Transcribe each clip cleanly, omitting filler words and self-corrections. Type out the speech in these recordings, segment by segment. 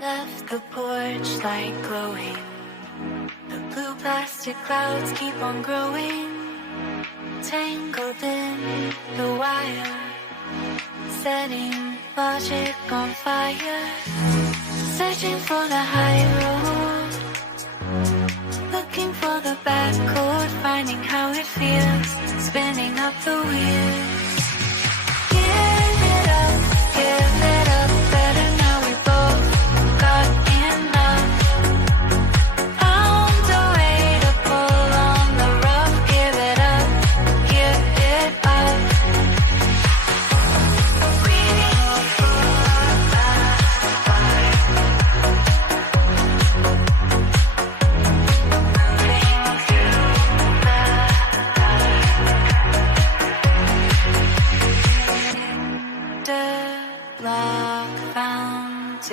Left the porch light glowing. The blue plastic clouds keep on growing. Tangled in the wire, setting logic on fire. Searching for the high road, looking for the bad chord, finding how it feels, spinning up the wheels. Give it up, better now we both got enough. Found a way to pull on the rough. Give it up, give it up. Waiting for our last fight. Moving through the block foundations,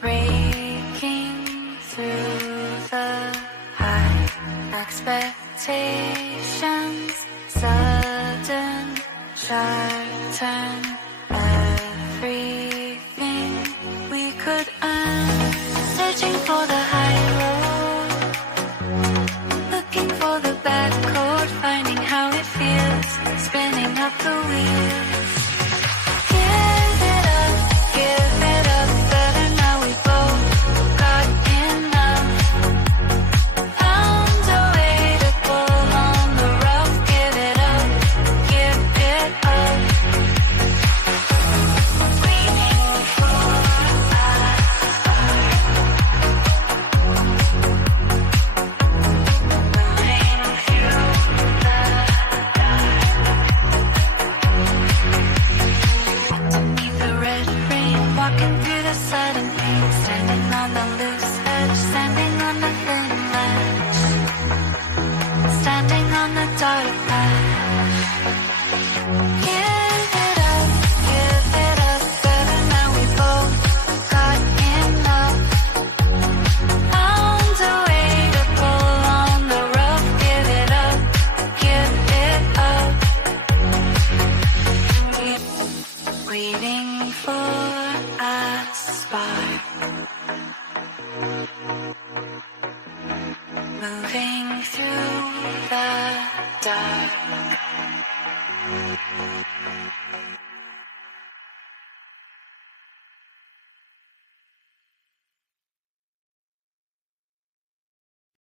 breaking through the high expectations. Sudden sharp turn, everything we could earn. Searching for the high road, looking for the bad chord, finding how it feels, spinning up the wheel.